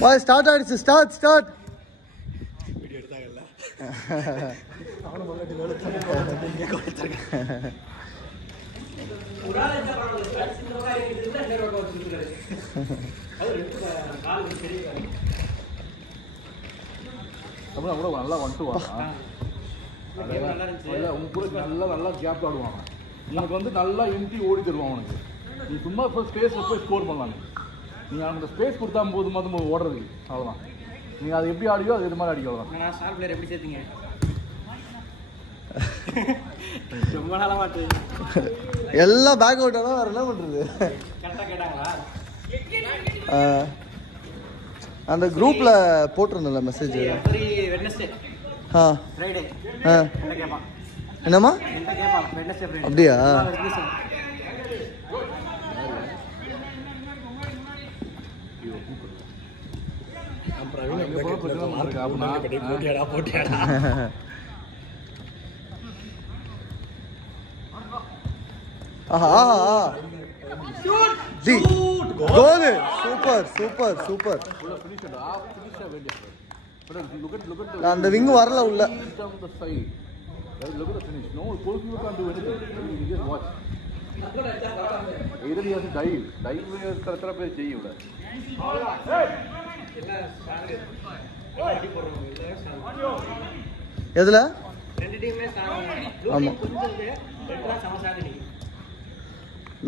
Boy, start. நல்லா வந்துட்டு நல்லா கேப் ஆடுவாங்க. உனக்கு வந்து நல்லா எம்டி ஓடி தருவான். உனக்கு நீ சும்மா இப்போ ஸ்பேஸில் போய் ஸ்கோர் பண்ணலாம். நீ அந்த ஸ்பேஸ் கொடுத்தா போதும் ஓடுறது. அவ்வளோதான். நீ அது எப்படி ஆடியோ அது இது மாதிரி அடிக்க. அவ்வளோதான். நான் ஸ்டார் பிளேயர் எப்படி சேர்த்தீங்க? ரொம்ப நாளாக மாட்டு எல்லாம் பேக் அவுட் ஆனால் வேறு என்ன பண்ணுறது? கரெக்டாக கேட்டாங்களா? அந்த குரூப்பில் போட்டிருந்தல மெசேஜ். வெட்னஸ்டே ஃப்ரைடே கேட்பான். என்னம்மா அப்படியா? சூப்பர். அந்த விங்கு வரல உள்ள. Look at the finish. No, goalkeeper can't do anything. You just watch. Either he has to dive. Dive में तरह पे चाहिए उड़ा. எதுல? ரெண்டு டீமே ஸ்ட்ராங். ஆமா.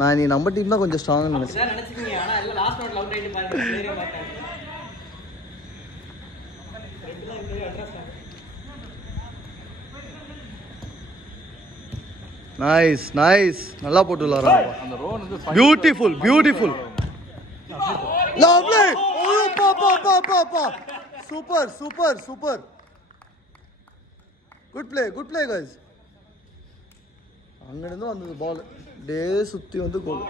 நான் நீ நம்ம டீம் தான் கொஞ்சம் ஸ்ட்ராங்னு நினைச்சேன். நினைச்சிட்டீங்க. ஆனா எல்லாம் லாஸ்ட் ரவுண்ட் அவுட் ஆயிட்டு பாருங்க. பிளேயரே பார்த்தாங்க. ரெண்டுல இந்த அட்ரஸ் நைஸ் நல்லா போட்டு விளையாடுறாங்க. அந்த ரோன் வந்து பியூட்டிஃபுல் லவ்லி. ஓ பா சூப்பர் குட் ப்ளே गाइस. அங்க இருந்து வந்தது பால் டே சுத்தி வந்து கோல்.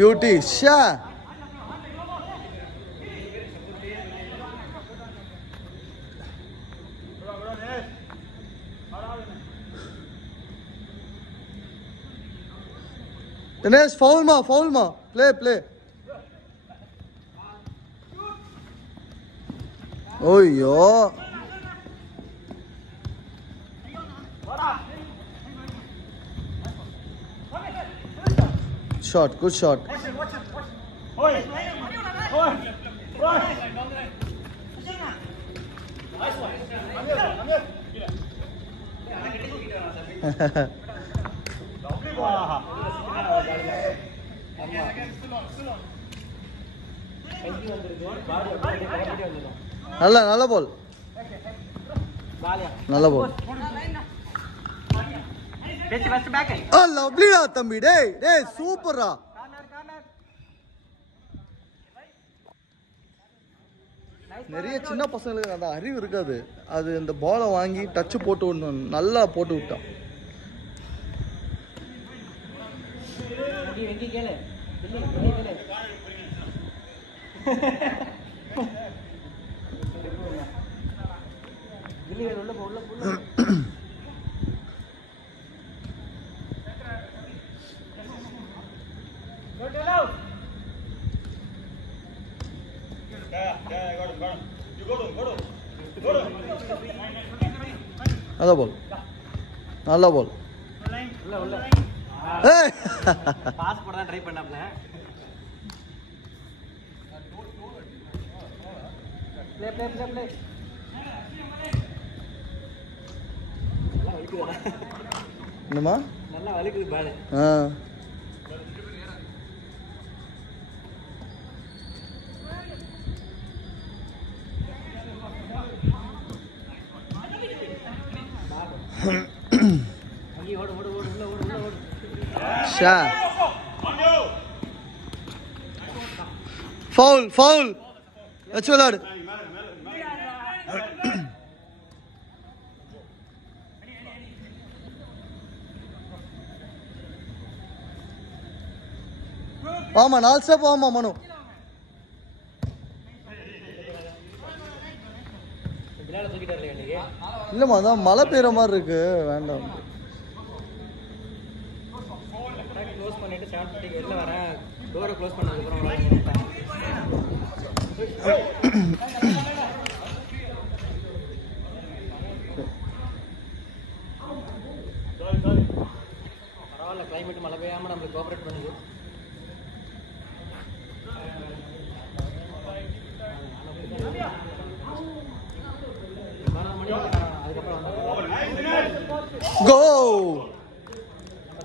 Beauty, sha. Dinesh, foul ma. Play. Oh, yo. Good shot. நல்ல பால். லவ்லிடா தம்பி. டேய் சூப்பர்ரா. நிறைய சின்ன பசங்களுக்கு அந்த அறிவு இருக்காது. அது இந்த பாலை வாங்கி டச் போட்டு விடணும். நல்லா போட்டு விட்டான். நல்ல பால். பாஸ் போட தான் ட்ரை பண்ணாப்ல. ப்ளே. என்னமா? நல்லா வலிக்குது பால். Foul. Let's go, lad. ஆமா 4 ஸ்டெப் ஆமா மனு. இல்லம்மா அதான் மழை பெய்யுற மாதிரி இருக்கு, வேண்டாம். க்ளோஸ் பண்ணிட்டு 7:30 வெளில வரேன். டோரை க்ளோஸ் பண்ணதுக்கப்புறம் பரவாயில்ல, கிளைமேட் மழை பெய்யாமல் நம்மளுக்கு கோஆப்ரேட் பண்ணுது. அதுக்கப்புறம் கோ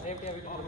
சேஃப்டியாக வீட்டுக்கு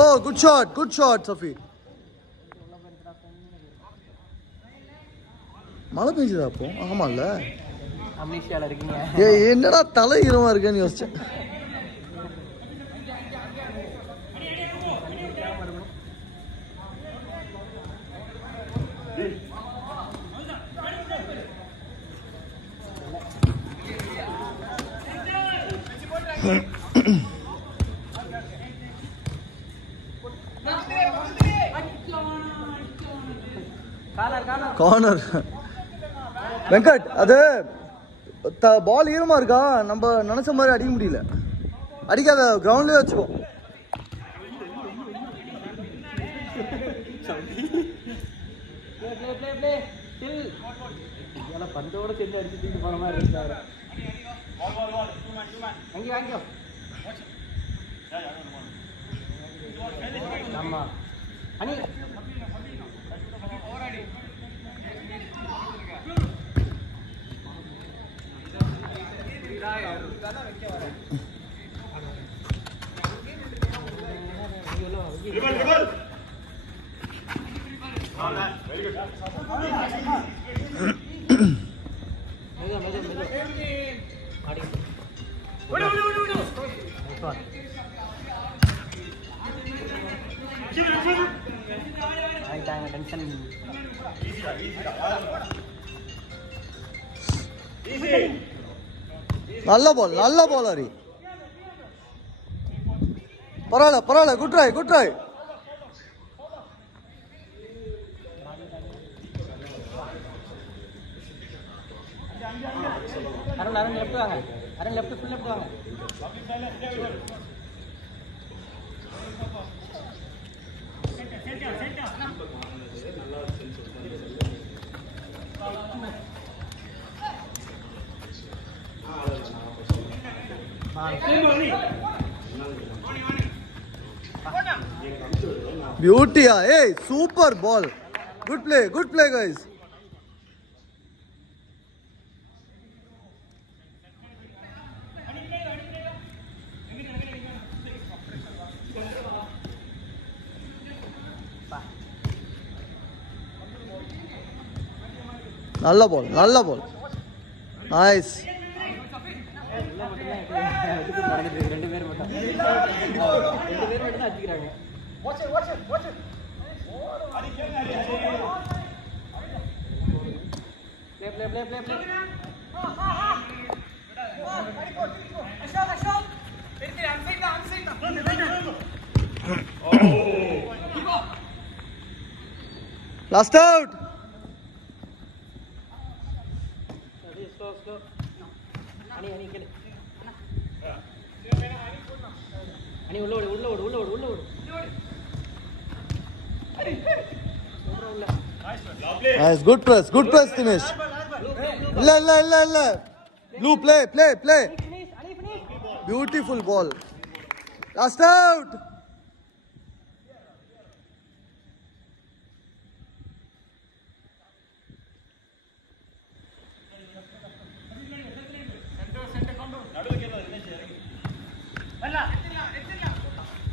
Oh, good shot, Safi. மழை பெஞ்சதா அப்போ? ஆமால்ல. அம்னீஷியால இருக்கீங்க. என்னடா தலை ஈரமா இருக்கேன்னு யோசிச்சேன். கார்னர் வெங்கட், அது பால் ஈரமா இருக்கா, நம்ம நினைச்ச மாதிரி அடிக்க முடியல. அடிக்காத, கிரவுண்ட்லயே வச்சுக்கோ. பந்தோட சேர்ந்து அடிச்சு தூக்கி போன மாதிரி இருந்தாரு. அங்கே வாங்கிக்கோ. ஆமா அணி டென்ஷன். நல்ல பால் ஹரி. பரவாயில்ல, குட் ட்ரை. அருண் லெஃப்ட் வாங்க. அருண் லெஃப்ட் ஃபுல் லெஃப்ட் வாங்க. பியூட்டியா, ஏய் super ball. Good play guys. நல்ல பால். நைஸ். ரெண்டு பேர் மட்டும் தான் அடிக்கிறாங்க. Play. Last out. Slow. Ani kele. Ani ulla odu. Nice, good press Dinesh. La. Blue, play. Beautiful ball. Last out.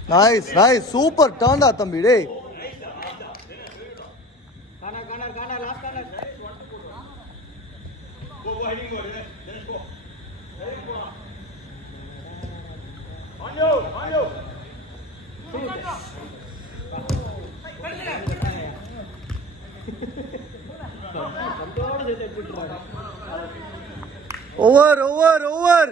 Nice nice super டர்ன்டா தம்பி டேய். Corner last corner. Over over over